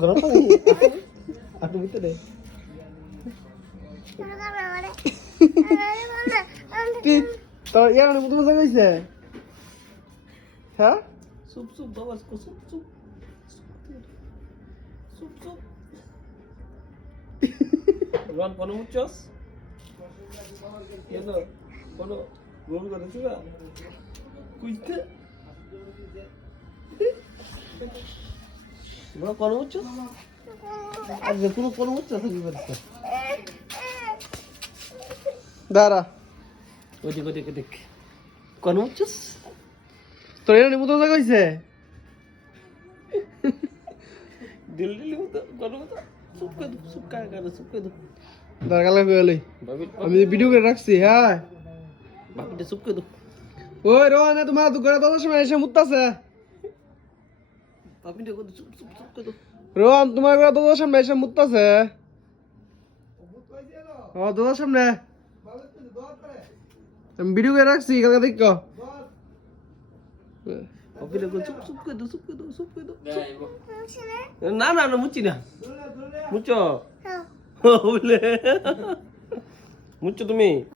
গরম পানি আর তুমি তো দে তোর ইয়ার মতো মজা কইছে হ্যাঁ সুপ সুপ বাবা সুপ সুপ সুপ সুপ রন কোন মুচস কেন কোন গোল করেছিস না কুইতে বড় কোন মুচস আর যে পুরো কোন মুচস কি করছিস দাঁড়া ওদিকে ওদিকে দেখ কোন মুচস তোর এর মতো জায়গা হইছে দিল দিল মতো কোন মতো সুপ কা সুপ করে দরকার লাগবে লই আমি ভিডিও করে রাখছি হ্যাঁ বাপিটা সুপ করে ওই রোহানে তোমার দুপুরে 10 সময় এসে মুততাছে বাপিটা কত সুপ করে রোহান তোমার ঘরে 10 সময় এসে মুততাছে ও 10 সময় আমি ভিডিও করে রাখছি কালকে দেখো বাপিটা কত সুপ করে না না না মুচি না মুচো বলে মুচো তুমি